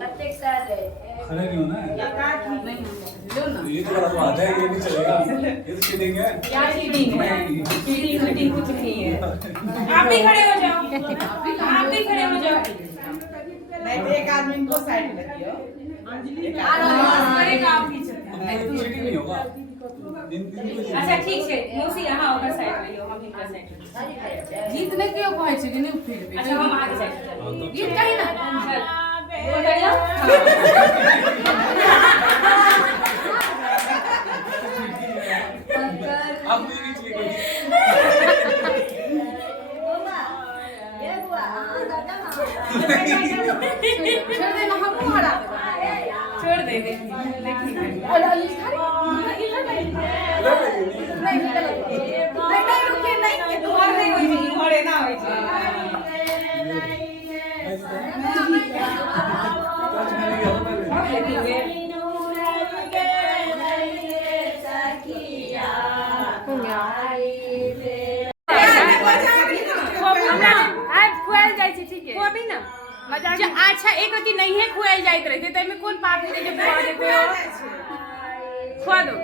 प्रत्येक साल है। खड़े नहीं होना है। लो ना। ये तो बड़ा बात है, ये नहीं चलेगा। ये तो चीटिंग है। क्या चीटिंग है? चीटिंग कुछ नहीं है। आप भी खड़े हो जाओ। आप भी खड़े हो जाओ। नहीं तो एक आदमी को साइड लगियो। चीटिंग नहीं होगा। अच्छा ठीक है मौसी यहाँ होकर साइड में लो हम इनका साइड जीतने क्यों कहे छी कि नहीं फिर भी अच्छा हम आगे साइड जीत कहीं ना चल बोल करियो अब नहीं चाहिए छोड़ दे ना हम हरा छोड़ दे दे अच्छा एक अति नहीं है खुआल जाइत रहे थे में कौन पाप नहीं जब खुआ देते हो खुआ दो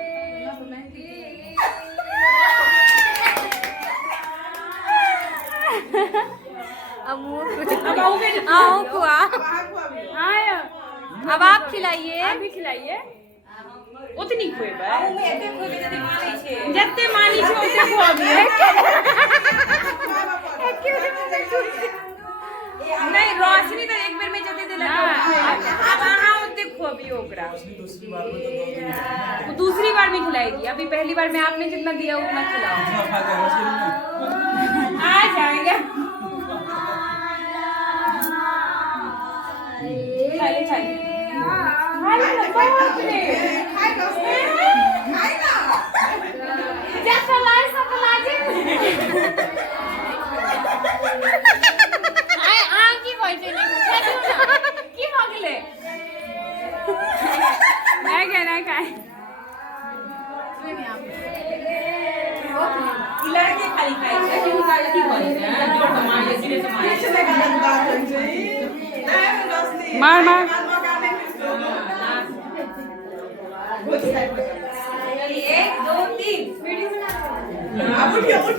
अब आप खिलाइए। आप भी खिलाइए उतनी खुएबे जत्ते मानी छे ओते खुआबिए नहीं रोशनी तो एक बार में जते देला अब आहा ओते खुआबिए ओकरा दूसरी बार में तो दो दिन है। वो दूसरी बार में खिलाएगी अभी पहली बार में आपने जितना दिया उतना खिलाओ आ जाएगा खाली खाली मार मार एक दो तीन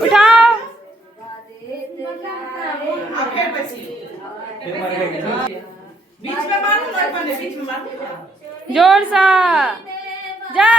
उठाओ। बीच में मारो ना पहले बीच में मारो जोर सा जा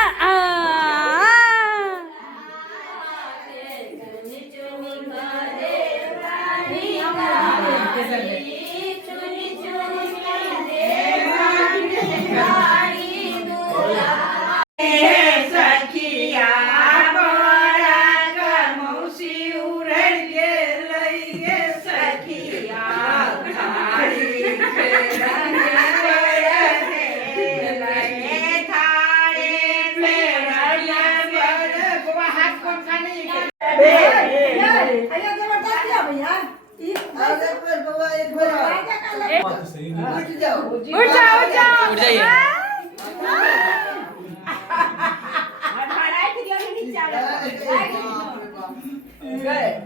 उठ जाइए।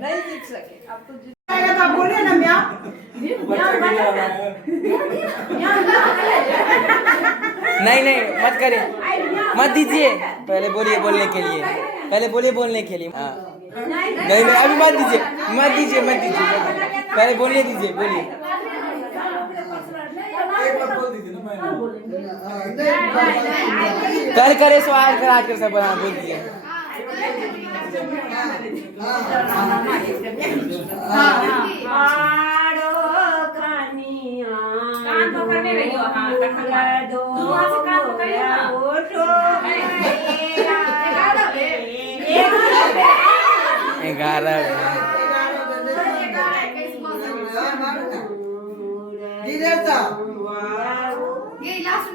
नहीं जीत सके अब तो जीत बोले ना म्यां नहीं मत करिए मत दीजिए पहले बोलिए बोलने के लिए पहले बोलिए बोलने के लिए हाँ नहीं अभी मत दीजिए पहले बोलिए दीजिए बोलिए कल करे सो आज कर सब बोल दीजिए कान पकड़ने रही हो हाँ दो वहाँ से कान पकड़िए ना 11 धीरे से ये लास्ट